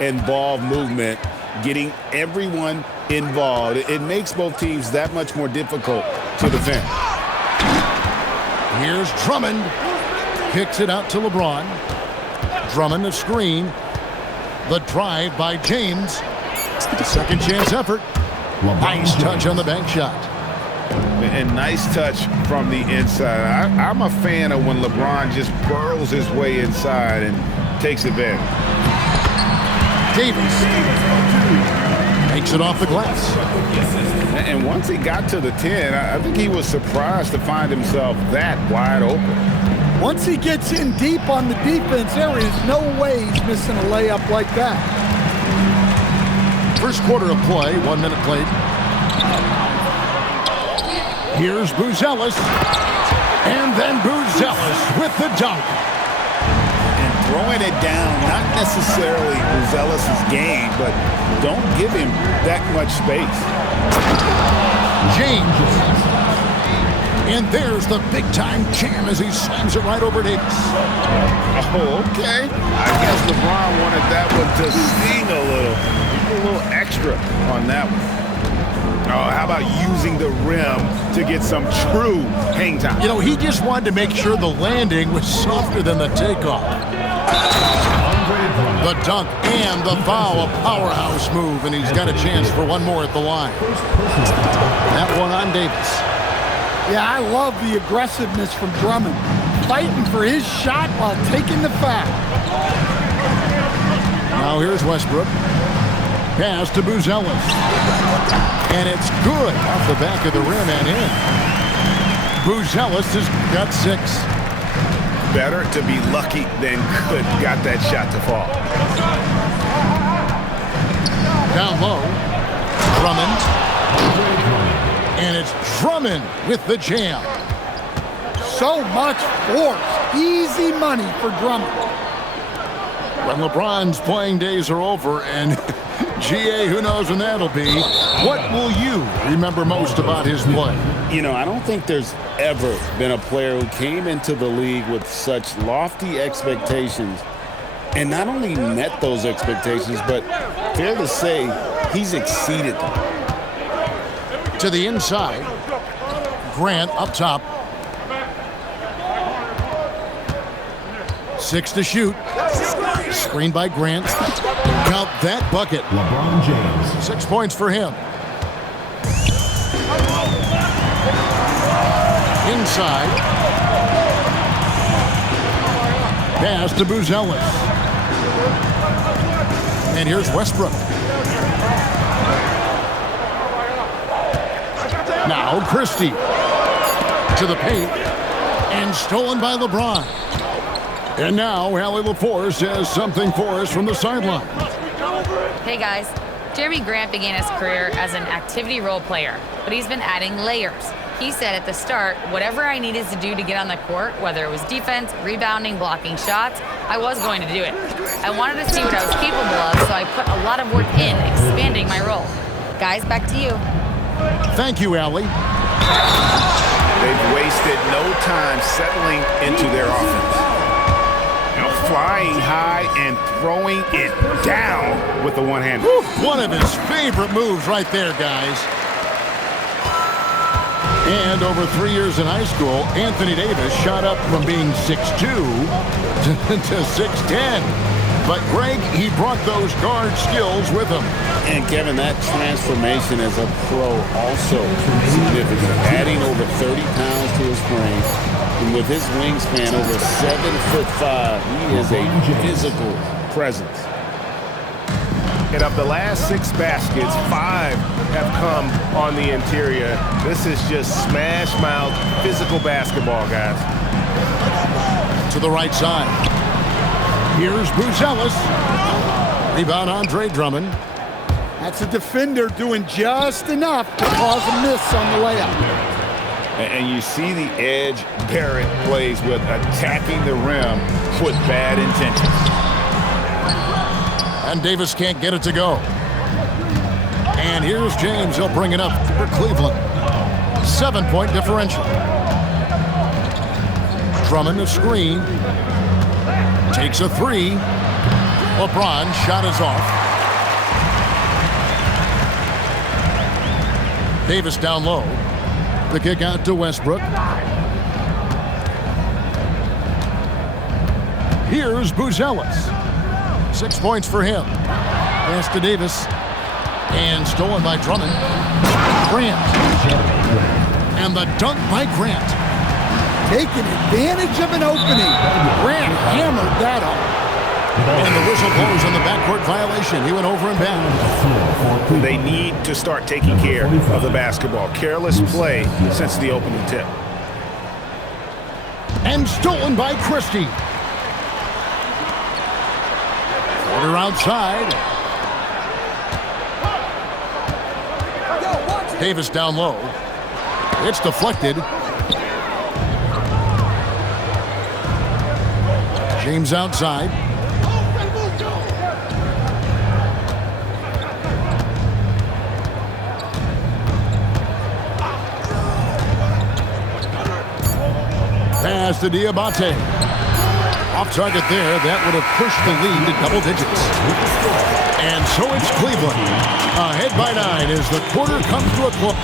and ball movement, getting everyone involved. It makes both teams that much more difficult to defend. Here's Drummond. Kicks it out to LeBron. Drummond a screen. The drive by James. Second chance effort. Nice touch on the bank shot. And nice touch from the inside. I'm a fan of when LeBron just burrows his way inside and takes advantage. Davis takes it off the glass. And once he got to the 10, I think he was surprised to find himself that wide open. Once he gets in deep on the defense, there is no way he's missing a layup like that. First quarter of play, 1 minute played. Here's Buzelis. And then Buzelis with the dunk. And throwing it down, not necessarily Buzelis' game, but don't give him that much space. James. And there's the big-time jam as he slams it right over Davis. Oh, okay. I guess LeBron wanted that one to sting a little extra on that one. Oh, how about using the rim to get some true hang time? You know, he just wanted to make sure the landing was softer than the takeoff. The dunk and the foul, a powerhouse move, and he's got a chance for one more at the line. That one on Davis. Yeah, I love the aggressiveness from Drummond, fighting for his shot while taking the foul. Now here's Westbrook. Pass to Buzelis. And it's good off the back of the rim and in. Buzelis has got 6. Better to be lucky than good. Got that shot to fall. Down low. Drummond. And it's Drummond with the jam. So much force. Easy money for Drummond. When LeBron's playing days are over, and GA, who knows when that'll be, what will you remember most about his play? You know, I don't think there's ever been a player who came into the league with such lofty expectations and not only met those expectations, but fair to say, he's exceeded them. To the inside. Grant up top. 6 to shoot. Screen by Grant. Count that bucket. LeBron James. 6 points for him. Inside. Pass to Buzelis. And here's Westbrook. Now Christie to the paint and stolen by LeBron. And now Allie LaForce has something for us from the sideline. Hey guys, Jeremy Grant began his career as an activity role player, but he's been adding layers. He said at the start, whatever I needed to do to get on the court, whether it was defense, rebounding, blocking shots, I was going to do it. I wanted to see what I was capable of, so I put a lot of work in expanding my role. Guys, back to you. Thank you, Allie. They've wasted no time settling into their offense. You know, flying high and throwing it down with the one-hander. One of his favorite moves right there, guys. And over 3 years in high school, Anthony Davis shot up from being 6'2" to 6'10". But Greg, he brought those guard skills with him. And Kevin, that transformation as a pro also significant. Adding over 30 pounds to his frame. And with his wingspan over 7'5", he is a physical presence. And of the last 6 baskets, 5 have come on the interior. This is just smash mouth physical basketball, guys. To the right side. Here's Buzelis. Rebound Andre Drummond. That's a defender doing just enough to cause a miss on the layup. And you see the edge Barrett plays with, attacking the rim with bad intentions. And Davis can't get it to go. And here's James. He'll bring it up for Cleveland. 7-point differential. Drummond a screen. Takes a 3. LeBron shot is off. Davis down low. The kick out to Westbrook. Here's Buzelis. 6 points for him. Pass to Davis. And stolen by Drummond. Grant. And the dunk by Grant. Taking advantage of an opening. Grant hammered that home. And the whistle blows on the backcourt violation. He went over and back. They need to start taking care of the basketball. Careless play since the opening tip. And stolen by Christie. Porter outside. Davis down low. It's deflected. James outside. Pass to Diabate. Off target there. That would have pushed the lead to double digits. And so it's Cleveland. Ahead by 9 as the quarter comes to a close.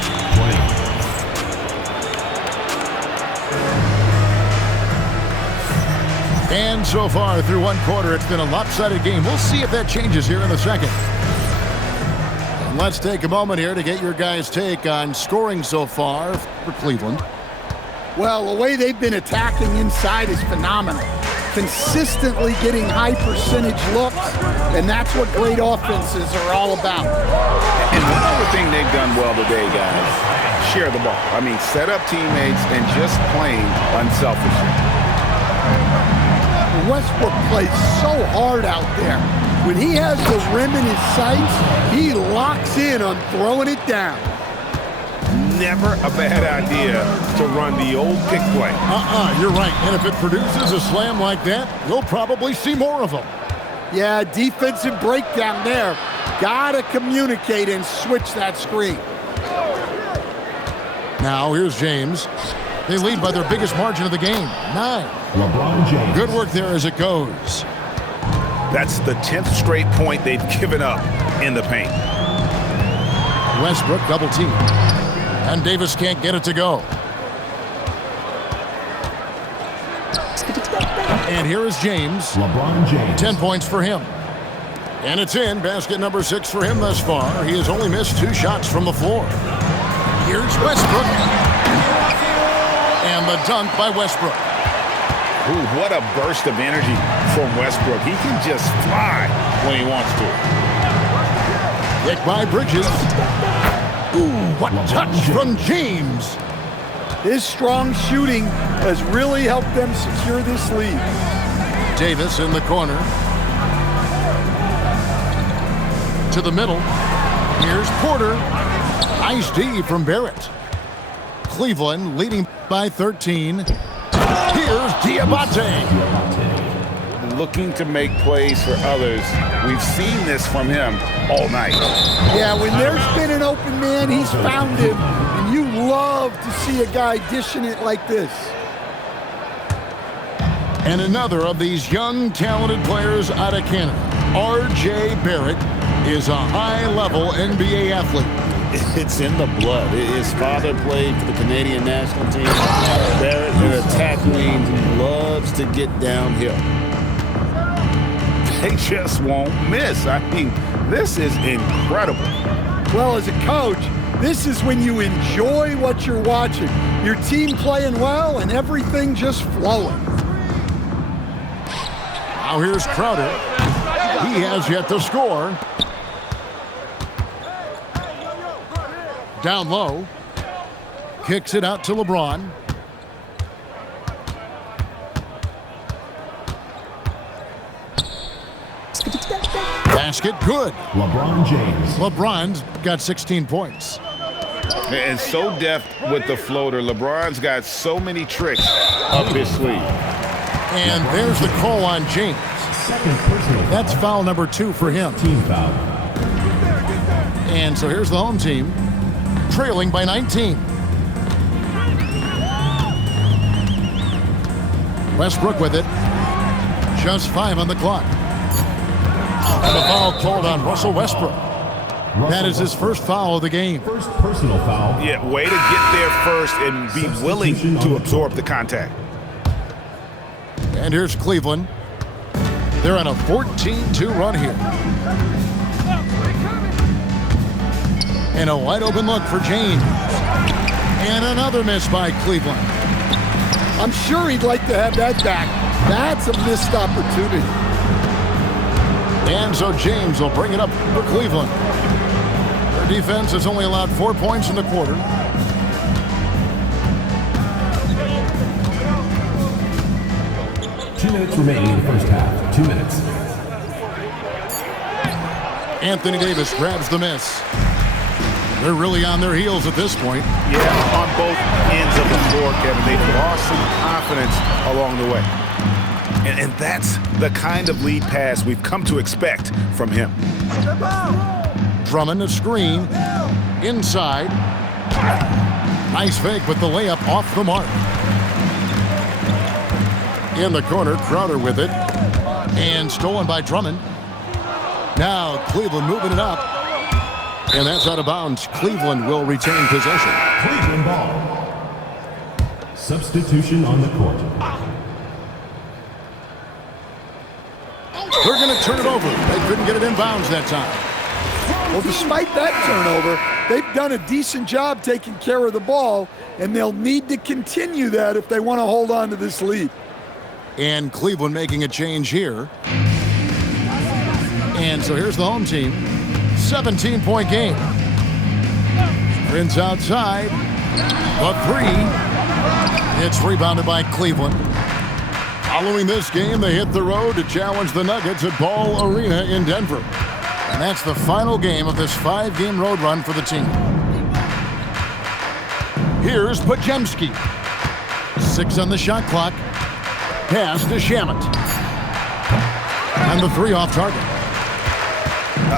And so far through one quarter, it's been a lopsided game. We'll see if that changes here in the second. And let's take a moment here to get your guys' take on scoring so far for Cleveland. Well, the way they've been attacking inside is phenomenal. Consistently getting high percentage looks, and that's what great offenses are all about. And one other thing they've done well today, guys, share the ball. I mean, set up teammates and just playing unselfishly. Westbrook plays so hard out there. When he has the rim in his sights, he locks in on throwing it down. Never a bad idea to run the old pick play. You're right. And if it produces a slam like that, you'll probably see more of them. Yeah, defensive breakdown there. Gotta communicate and switch that screen. Now here's James. They lead by their biggest margin of the game, 9. LeBron James. Good work there as it goes. That's the 10th straight point they've given up in the paint. Westbrook double team. And Davis can't get it to go. And here is James. LeBron James. 10 points for him. And it's in. Basket number 6 for him thus far. He has only missed 2 shots from the floor. Here's Westbrook. And the dunk by Westbrook. Ooh, what a burst of energy from Westbrook. He can just fly when he wants to. Kick by Bridges. Ooh, what touch from James. His strong shooting has really helped them secure this lead. Davis in the corner. To the middle. Here's Porter. Nice D from Barrett. Cleveland leading by 13. Here's Diabate. Looking to make plays for others. We've seen this from him all night. Yeah, when there's been an open man, he's found him. And you love to see a guy dishing it like this. And another of these young, talented players out of Canada, R.J. Barrett, is a high-level NBA athlete. It's in the blood. His father played for the Canadian national team. Barrett, an attack wing, who loves to get downhill. They just won't miss. I mean, this is incredible. Well, as a coach, this is when you enjoy what you're watching. Your team playing well and everything just flowing. Now here's Crowder. He has yet to score. Down low. Kicks it out to LeBron. Basket good. LeBron James. LeBron's got 16 points. And so deft with the floater. LeBron's got so many tricks up his sleeve. And there's the call on James. Second personal. That's foul number 2 for him. Team foul. And so here's the home team, trailing by 19. Westbrook with it. Just 5 on the clock. And the foul called on Russell Westbrook. That is his first foul of the game. First personal foul. Yeah, way to get there first and be willing to absorb the contact. And here's Cleveland. They're on a 14-2 run here. And a wide open look for James. And another miss by Cleveland. I'm sure he'd like to have that back. That's a missed opportunity. And so James will bring it up for Cleveland. Their defense has only allowed 4 points in the quarter. Two minutes remaining in the first half. 2 minutes. Anthony Davis grabs the miss. They're really on their heels at this point. Yeah, on both ends of the floor, Kevin. They've lost some confidence along the way. And that's the kind of lead pass we've come to expect from him. Drummond a screen. Inside. Nice fake, but the layup off the mark. In the corner, Crowder with it. And stolen by Drummond. Now Cleveland moving it up. And that's out of bounds. Cleveland will retain possession. Cleveland ball. Substitution on the court. They're going to turn it over. They couldn't get it in bounds that time. Well, despite that turnover, they've done a decent job taking care of the ball, and they'll need to continue that if they want to hold on to this lead. And Cleveland making a change here. And so here's the home team. 17-point game. Prince outside. The three. It's rebounded by Cleveland. Following this game, they hit the road to challenge the Nuggets at Ball Arena in Denver. And that's the final game of this 5-game road run for the team. Here's Podziemski. 6 on the shot clock. Pass to Shamet. And the three off target.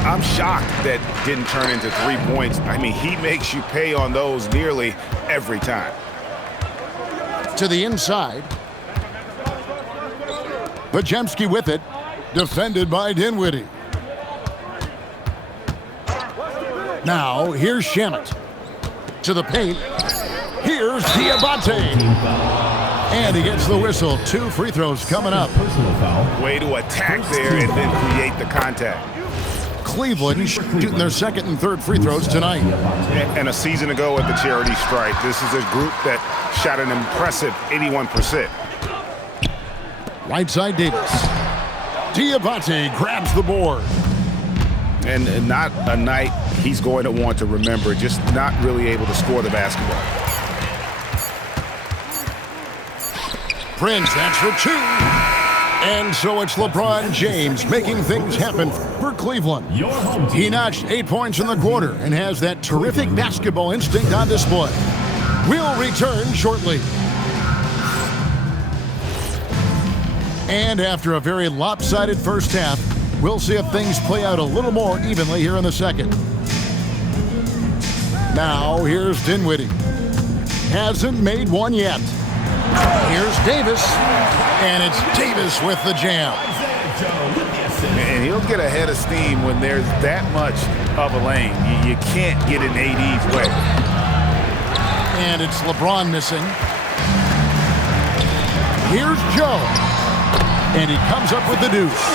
I'm shocked that didn't turn into 3 points. I mean, he makes you pay on those nearly every time. To the inside. Podziemski with it. Defended by Dinwiddie. Now, here's Shamet. To the paint. Here's Diabate. And he gets the whistle. 2 free throws coming up. Personal foul. Way to attack there and then create the contact. Cleveland shooting their second and third free throws tonight. And a season ago at the charity stripe, this is a group that shot an impressive 81%. Right side Davis. Diabate grabs the board. And not a night he's going to want to remember, just not really able to score the basketball. Prince, that's for 2. And so it's LeBron James making things happen for Cleveland. Your home team. He notched 8 points in the quarter and has that terrific basketball instinct on display. We'll return shortly. And after a very lopsided first half, we'll see if things play out a little more evenly here in the second. Now, here's Dinwiddie. Hasn't made one yet. Here's Davis. And it's Davis with the jam. And he'll get a head of steam when there's that much of a lane. You can't get in AD's way. And it's LeBron missing. Here's Joe. And he comes up with the deuce.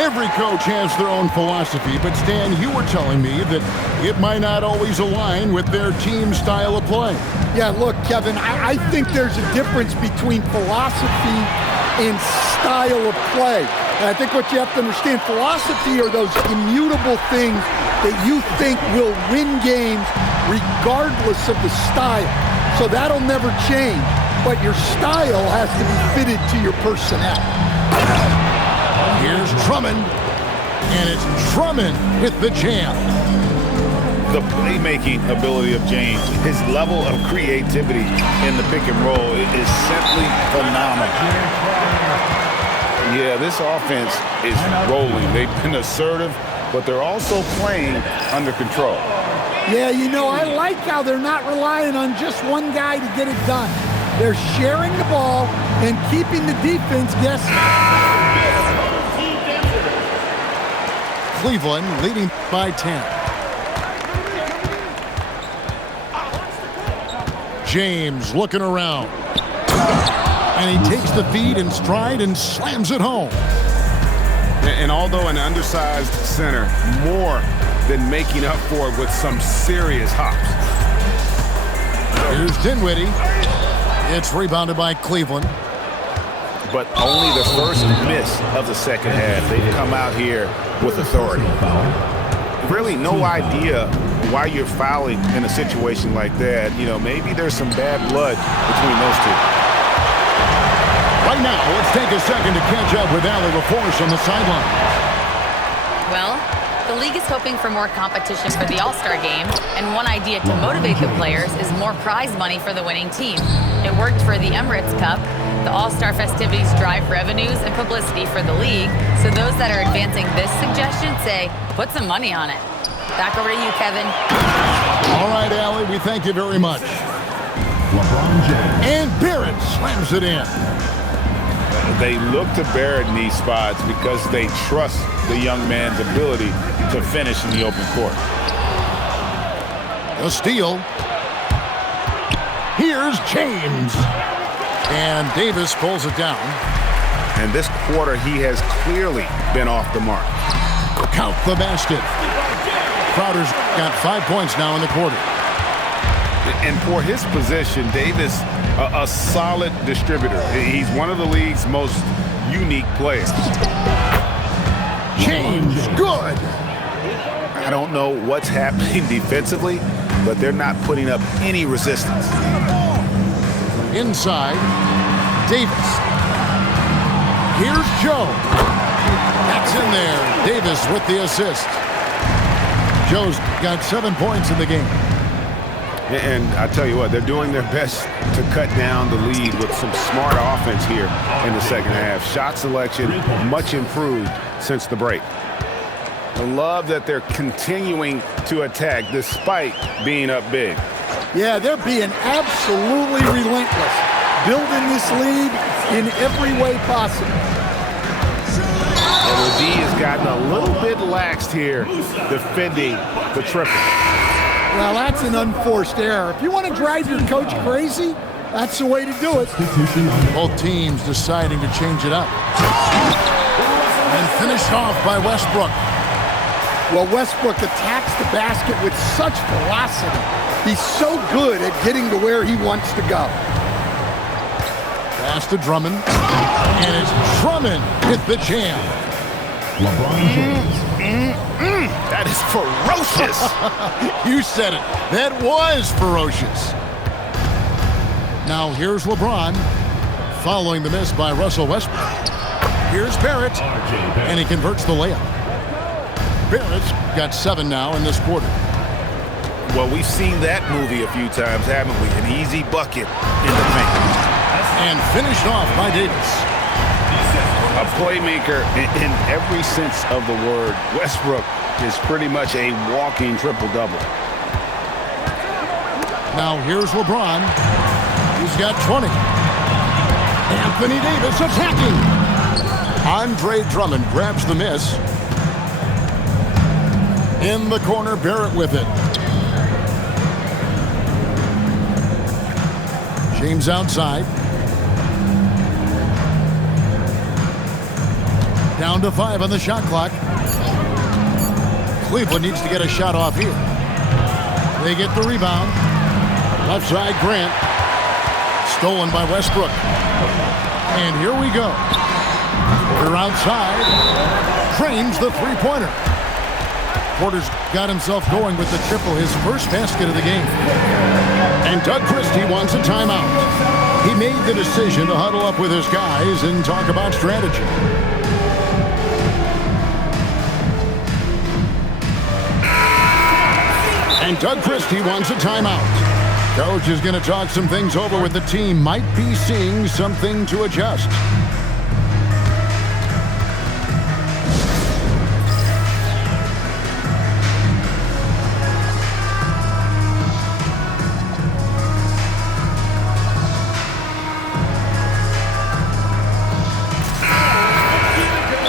Every coach has their own philosophy, but Stan, you were telling me that it might not always align with their team style of play. Yeah, look, Kevin, I think there's a difference between philosophy and style of play. And I think what you have to understand, philosophy are those immutable things that you think will win games regardless of the style. So that'll never change. But your style has to be fitted to your personnel. Here's Drummond, and it's Drummond with the jam. The playmaking ability of James, his level of creativity in the pick and roll is simply phenomenal. Yeah, this offense is rolling. They've been assertive, but they're also playing under control. Yeah, you know, I like how they're not relying on just one guy to get it done. They're sharing the ball and keeping the defense guessing. Cleveland leading by 10. James looking around. And he takes the feed in stride and slams it home. And although an undersized center, more than making up for it with some serious hops. Here's Dinwiddie. It's rebounded by Cleveland. But only the first miss of the second half. They've come out here with authority. Really no idea why you're fouling in a situation like that. You know, maybe there's some bad blood between those two. Right now, let's take a second to catch up with Allie LaForce on the sideline. Well, the league is hoping for more competition for the All-Star game, and one idea to motivate the players is more prize money for the winning team. It worked for the Emirates Cup. The All-Star festivities drive revenues and publicity for the league, so those that are advancing this suggestion say, put some money on it. Back over to you, Kevin. All right, Allie, we thank you very much. LeBron James. And Barrett slams it in. They look to Barrett in these spots because they trust the young man's ability to finish in the open court. A steal. Here's James. And Davis pulls it down. And this quarter, he has clearly been off the mark. Count the basket. Crowder's got 5 points now in the quarter. And for his position, Davis, a solid distributor. He's one of the league's most unique players. James, good. I don't know what's happening defensively, but they're not putting up any resistance. Inside, Davis. Here's Joe. That's in there. Davis with the assist. Joe's got 7 points in the game. And I tell you what, they're doing their best to cut down the lead with some smart offense here in the second half. Shot selection much improved since the break. I love that they're continuing to attack despite being up big. Yeah, they're being absolutely relentless, building this lead in every way possible. And the D has gotten a little bit laxed here defending the triple. Well, that's an unforced error. If you want to drive your coach crazy, that's the way to do it. Both teams deciding to change it up. And finished off by Westbrook. Well, Westbrook attacks the basket with such velocity. He's so good at getting to where he wants to go. Pass to Drummond. And it's Drummond hit the jam. LeBron James. That is ferocious. You said it. That was ferocious. Now here's LeBron following the miss by Russell Westbrook. Here's Barrett. And he converts the layup. Barrett's got 7 now in this quarter. Well, we've seen that movie a few times, haven't we? An easy bucket in the paint. And finished off by Davis. A playmaker in every sense of the word. Westbrook is pretty much a walking triple-double. Now here's LeBron. He's got 20. Anthony Davis attacking. Andre Drummond grabs the miss. In the corner, Barrett with it. James outside. Down to 5 on the shot clock. Cleveland needs to get a shot off here. They get the rebound. Left side, Grant. Stolen by Westbrook. And here we go. We're outside. Frames the three-pointer. Porter's got himself going with the triple, his first basket of the game. And Doug Christie wants a timeout. He made the decision to huddle up with his guys and talk about strategy. And Doug Christie wants a timeout. Coach is going to talk some things over with the team. Might be seeing something to adjust.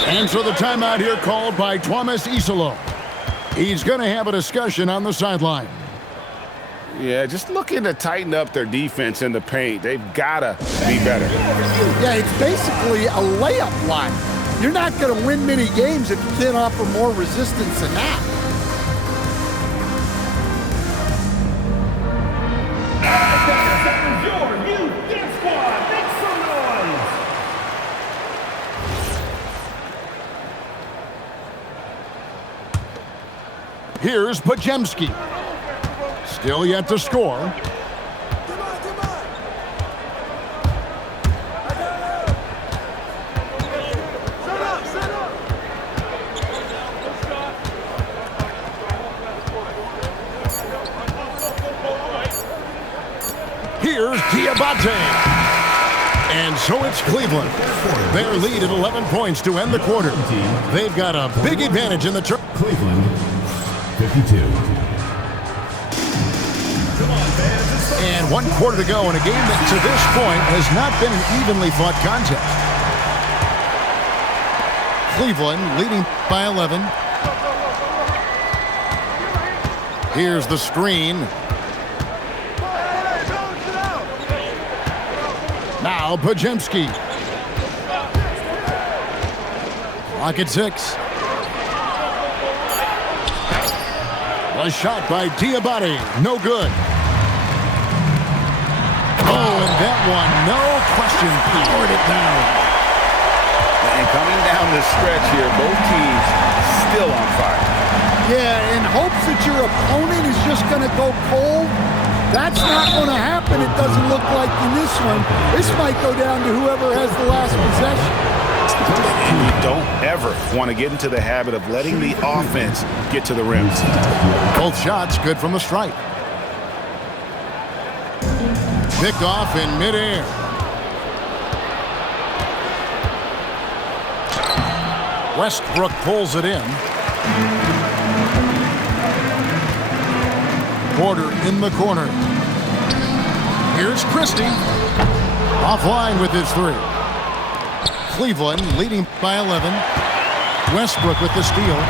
And So the timeout here called by Thomas Isolo. He's going to have a discussion on the sideline. Yeah, just looking to tighten up their defense in the paint. They've got to be better. Yeah, it's basically a layup line. You're not going to win many games if you can't offer more resistance than that. Here's Podziemski. Still yet to score. Here's Diabate. And so it's Cleveland. Their lead at 11 points to end the quarter. They've got a big advantage in the turn. Cleveland, 52. And 1 quarter to go in a game that to this point has not been an evenly fought contest. Cleveland leading by 11. Here's the screen. Now Podziemski. Clock at 6. A shot by Diabate. No good. Oh, and that one, no question, powered it down. And coming down the stretch here, both teams still on fire. Yeah, in hopes that your opponent is just going to go cold. That's not going to happen, it doesn't look like in this one. This might go down to whoever has the last possession. And you don't ever want to get into the habit of letting the offense get to the rim. Both shots good from the stripe. Picked off in midair. Westbrook pulls it in. Porter in the corner. Here's Christie. Offline with his 3. Cleveland leading by 11. Westbrook with the steal.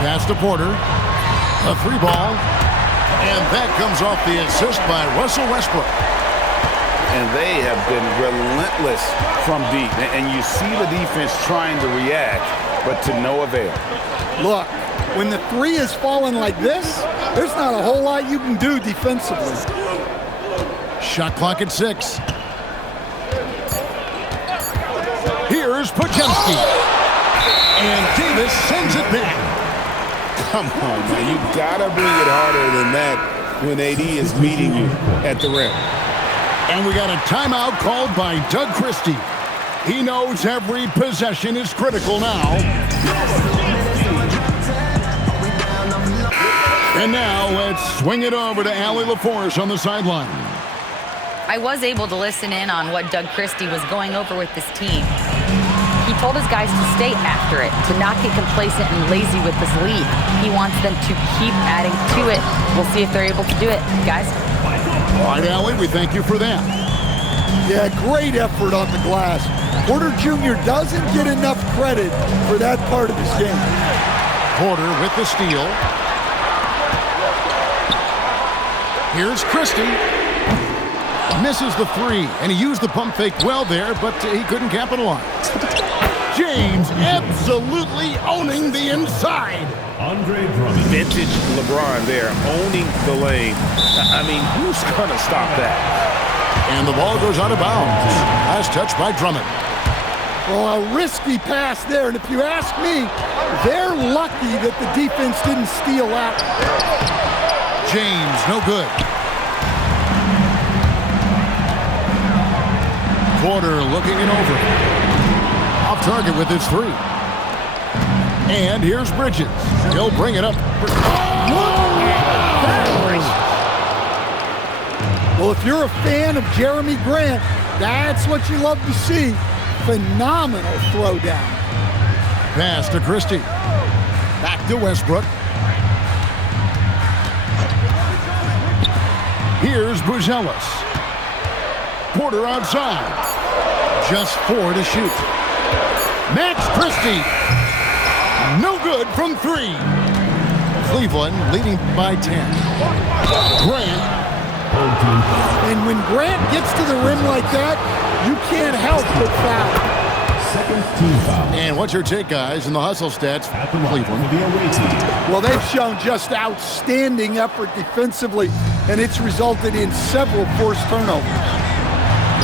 Pass to Porter. A 3 ball. And that comes off the assist by Russell Westbrook. And they have been relentless from deep. And you see the defense trying to react, but to no avail. Look, when the 3 is falling like this, there's not a whole lot you can do defensively. Shot clock at 6. Here's Podziemski. And Davis sends it back. Come on, man. You gotta bring it harder than that when AD is meeting you at the rim. And we got a timeout called by Doug Christie. He knows every possession is critical now. And now let's swing it over to Allie LaForce on the sideline. I was able to listen in on what Doug Christie was going over with this team. He told his guys to stay after it, to not get complacent and lazy with this lead. He wants them to keep adding to it. We'll see if they're able to do it, guys. All right, Allie, we thank you for that. Yeah, great effort on the glass. Porter Jr. doesn't get enough credit for that part of his game. Porter with the steal. Here's Christie. Misses the 3, and he used the pump fake well there, but he couldn't capitalize. James absolutely owning the inside. Andre Drummond. Vintage LeBron there, owning the lane. I mean, who's gonna stop that? And the ball goes out of bounds. Last touch by Drummond. Well, a risky pass there, and if you ask me, they're lucky that the defense didn't steal out. James, no good. Porter looking it over. Off target with his 3. And here's Bridges. He'll bring it up. Well, if you're a fan of Jeremy Grant, that's what you love to see. Phenomenal throwdown. Pass to Christie. Back to Westbrook. Here's Buzelis. Porter outside. Just 4 to shoot. Max Christie. No good from 3. Cleveland leading by 10. Grant. And when Grant gets to the rim like that, you can't help but foul. Second team foul. And what's your take, guys, in the hustle stats for At the line Cleveland? for the away team. Well, they've shown just outstanding effort defensively, and it's resulted in several forced turnovers.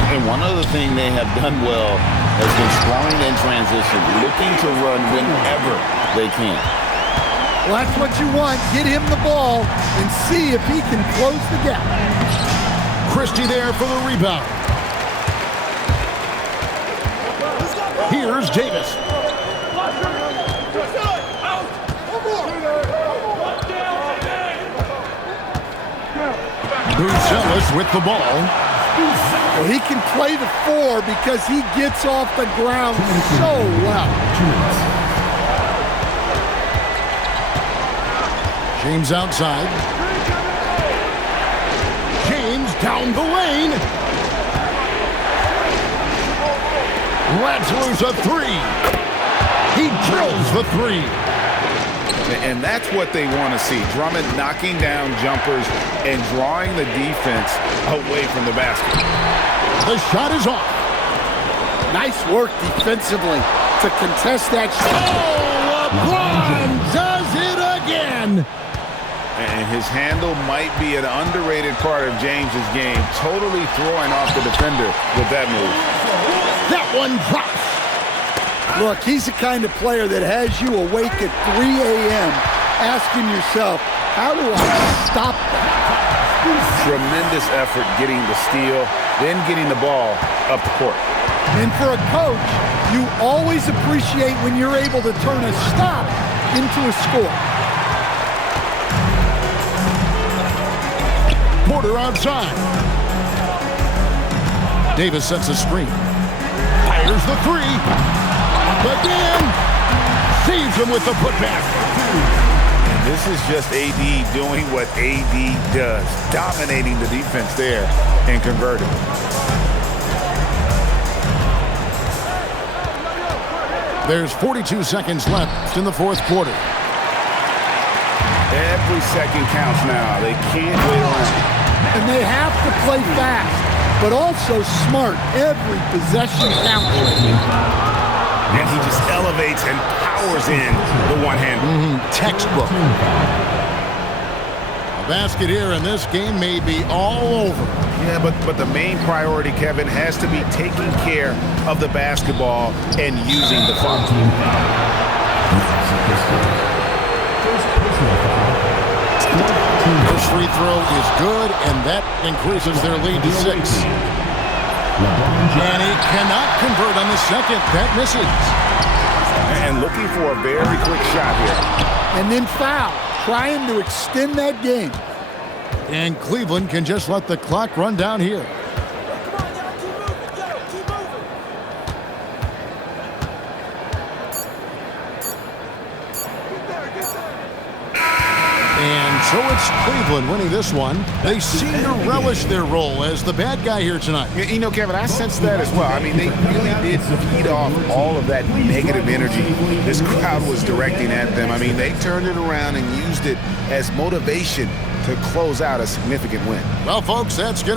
And one other thing they have done well has been scoring in transition, looking to run whenever they can. Well, that's what you want. Get him the ball and see if he can close the gap. Christie there for the rebound. Here's Davis. Buzelis with the ball. Well, he can play the 4 because he gets off the ground so well. James outside. James down the lane. Lets loose a 3. He drills the 3. And that's what they want to see. Drummond knocking down jumpers and drawing the defense away from the basket. The shot is off. Nice work defensively to contest that shot. Oh, LeBron does it again. And his handle might be an underrated part of James's game, totally throwing off the defender with that move. That one drops. Look, he's the kind of player that has you awake at 3 a.m. asking yourself, how do I stop that? Tremendous effort getting the steal, then getting the ball up the court. And for a coach, you always appreciate when you're able to turn a stop into a score. Porter outside. Davis sets a screen. Fires the 3. Again. Saves him with the putback. And this is just AD doing what AD does, dominating the defense there and converting. There's 42 seconds left in the fourth quarter. Every second counts now. They can't wait around. And they have to play fast, but also smart. Every possession counts. And he just elevates and powers in the one-hander. Textbook. A basket here, and this game may be all over. Yeah, but the main priority, Kevin, has to be taking care of the basketball and using the fun. First free throw is good, and that increases their lead to 6. And he cannot convert on the second. That misses. And looking for a very quick shot here. And then foul, trying to extend that game. And Cleveland can just let the clock run down here. And so it's Cleveland winning this one. They seem to relish their role as the bad guy here tonight. You know, Kevin, I sense that as well. I mean, they really did feed off all of that negative energy this crowd was directing at them. I mean, they turned it around and used it as motivation to close out a significant win. Well, folks, that's going to